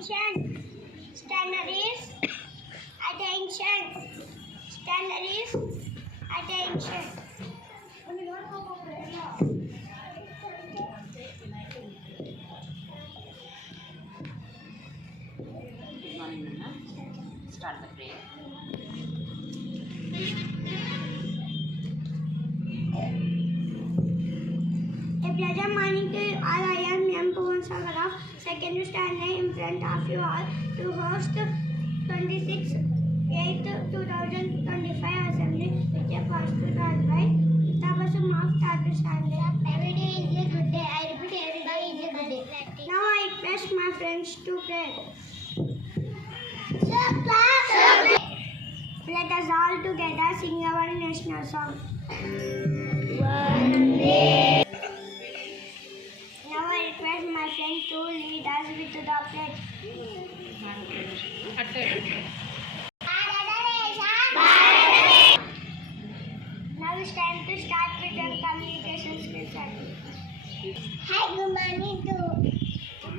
Attention, standards. Attention, standards. Attention. Good morning, Nana. Start the prayer. A pleasure morning to you all. I am M. Pawan Sagarov, second standard in front of you all to host 26/8/2025 assembly which is postponed by Tabasum of third standard. Every day is a good day. I repeat, every day is a good day. Now I request my friends to pray. Let us all together sing our national song. Now I request my friend to lead us with the pledge. Now it's time to start with our communication skills. Hi, good morning to. Good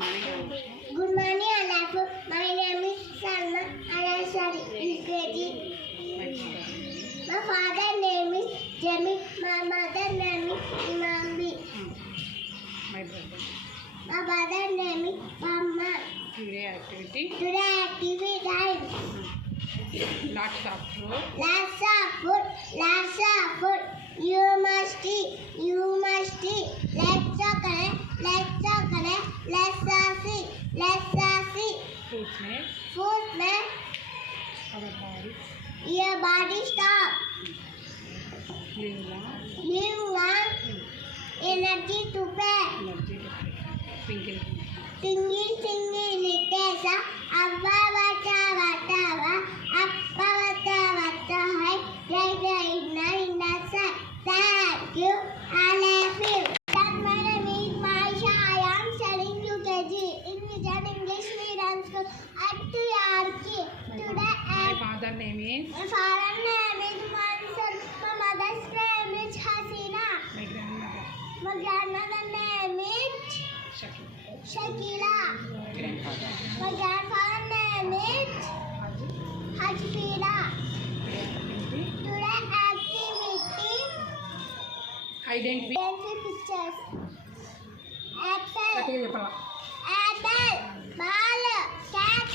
morning, Alafu. My name is Salma and I study UKG. My father's name is Jamie. My mother's name is Imambi. My brother's name is Mama. Today activity. Today activity time. Lots of fruit. Lots of food. Lots of food. You must eat. You must eat. Let's chocolate. Let's chocolate. Let's eat. Let's eat. Fruits make Food make our body your body stop. live long, Live long. Energy to pay. energy to twinkle. Tingy tingy litesa. Abba bata bata ba. Appa bata bata hai. Jai jai nine nasa. Thank you. I love you. That my name is Maisha. I am studying UKG in Vijan English Medium School at TRK. Today My father name is. my father's name is Mansur. My mother's name is Hasina. My grandmother. My grandmother's name is Shakil. Shakila. Grandfather. My grandfather's name is Hajfira. Today activity Identify. pictures. Apple, Katiga చెప్పాలా? apple, ball, cat,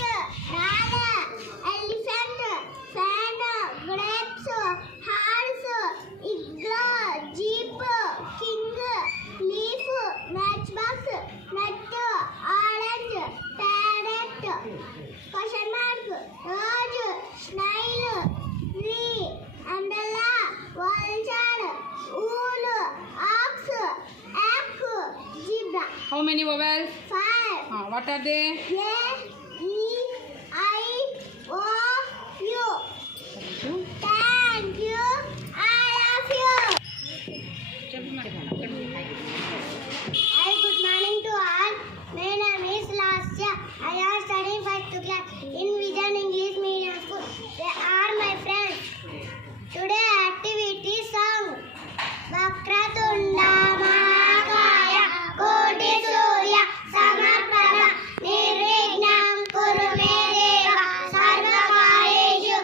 doll, elephant, fan, grapes, horse, igloo, jeep, king, leaf, matchbox, nut, orange, parrot, question mark, rose, snail, tree, umbrella, vulture, wool, ox, ape, zebra. How many vowels? 5. What are they? A-E-I-O-U. Thank you. Thank you. I love you. చెప్పు మరి. Hi, good morning to all. My name is Lasya. I am studying 1st class in Vijan English Medium School. They are my friends. Today activity song. Vakratunda Mahakaya Koti Surya Samarprabha Nirvignam Kuru Me Deva Sarvakareshu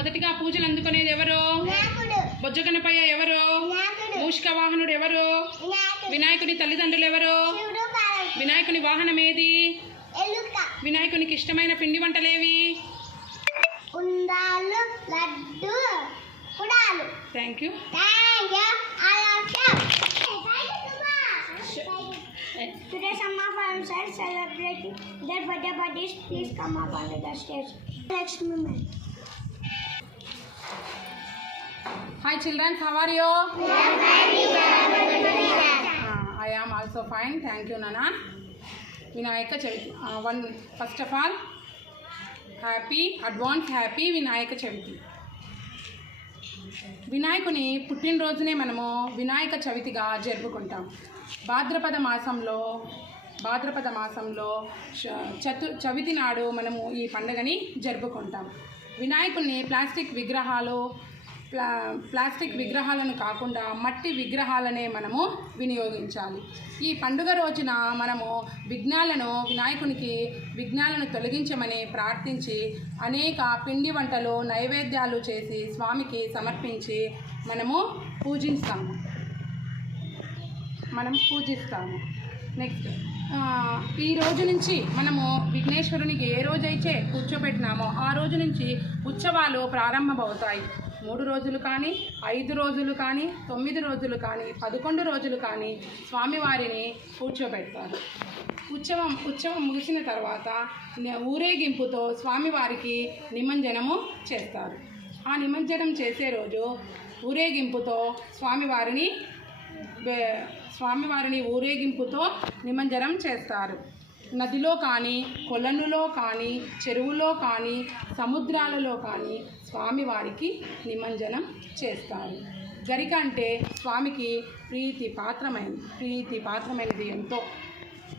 మొదటిగా పూజలు అందుకునేది ఎవరు? వినాయకుడు. బొజ్జగనపయ్య ఎవరు? వినాయకుడు. మూషిక వాహనుడు ఎవరు? వినాయకుడు. వినాయకుని తల్లిదండ్రులు ఎవరు? శివుడు పార్వతి. వినాయకుని వాహనం ఏది? ఎలుక. వినాయకునికి ఇష్టమైన పిండి వంటలేవి? ఉండాలు, లడ్డు, కుడాలు. Thank you. Thank you. I love you. Today some of our friends celebrating their birthday parties. Please come up on the stage. Next moment. Hi children, how are you? I am also fine. Thank you, Nana. Vinayaka Chaviti. First of all, advance happy Vinayaka Chaviti. వినాయకుని పుట్టినరోజునే మనము వినాయక చవితిగా జరుపుకుంటాం. భాద్రపద మాసంలో చవితి నాడు మనము ఈ పండుగని జరుపుకుంటాం. వినాయకుడిని ప్లాస్టిక్ విగ్రహాలను కాకుండా మట్టి విగ్రహాలనే మనము వినియోగించాలి. ఈ పండుగ రోజున మనము వినాయకునికి విఘ్నాలను తొలగించమని ప్రార్థించి అనేక పిండి వంటలు నైవేద్యాలు చేసి స్వామికి సమర్పించి మనము పూజిస్తాము. నెక్స్ట్ ఈ రోజు నుంచి మనము విఘ్నేశ్వరునికి ఏ రోజైతే కూర్చోబెట్టినామో ఆ రోజు నుంచి ఉత్సవాలు ప్రారంభమవుతాయి. 3 రోజులు కానీ 5 రోజులు కానీ 9 రోజులు కానీ 11 రోజులు కానీ స్వామివారిని కూర్చోబెడతారు. ఉత్సవం ముగిసిన తర్వాత ఊరేగింపుతో స్వామివారికి నిమజ్జనము చేస్తారు. ఆ నిమజ్జనం చేసే రోజు ఊరేగింపుతో స్వామివారిని ఊరేగింపుతో నిమజ్జనం చేస్తారు. నదిలో కానీ కొలనులో కానీ చెరువులో కానీ సముద్రాలలో కానీ స్వామివారికి నిమజ్జనం చేస్తారు. గరిక అంటే స్వామికి ప్రీతిపాత్రమైనది ఎంతో.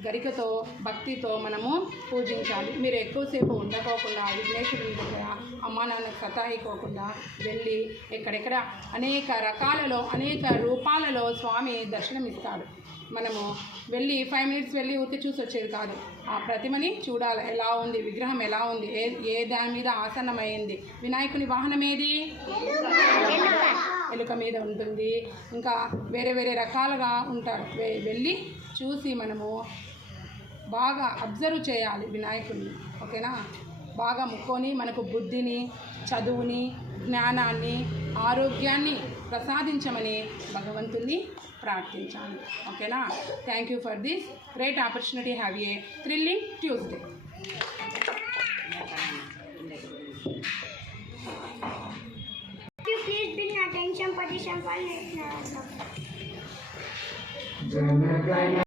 గరికతో భక్తితో మనము పూజించాలి. మీరు ఎక్కువసేపు ఉండకోకుండా విఘ్నేశ్వరుని దగ్గర అమ్మా నాన్న సతాయికోకుండా వెళ్ళి ఎక్కడెక్కడ అనేక రూపాలలో స్వామి దర్శనమిస్తాడు. మనము వెళ్ళి 5 minutes వెళ్ళి ఊరికి చూసి వచ్చేది కాదు. ఆ ప్రతిమని చూడాలి, ఎలా ఉంది, విగ్రహం ఎలా ఉంది, ఏ దాని మీద ఆసన్నమైంది. వినాయకుని వాహనం ఏది? ఎలుక మీద ఉంటుంది. ఇంకా వేరే రకాలుగా ఉంటారు. వెళ్ళి చూసి మనము బాగా అబ్జర్వ్ చేయాలి వినాయకుడిని. ఓకేనా? బాగా ముక్కొని మనకు బుద్ధిని, చదువుని, జ్ఞానాన్ని, ఆరోగ్యాన్ని ప్రసాదించమని భగవంతుని ప్రార్థించాలి. ఓకేనా? Thank you for this great opportunity. Have a thrilling Tuesday. Please bring attention position for next.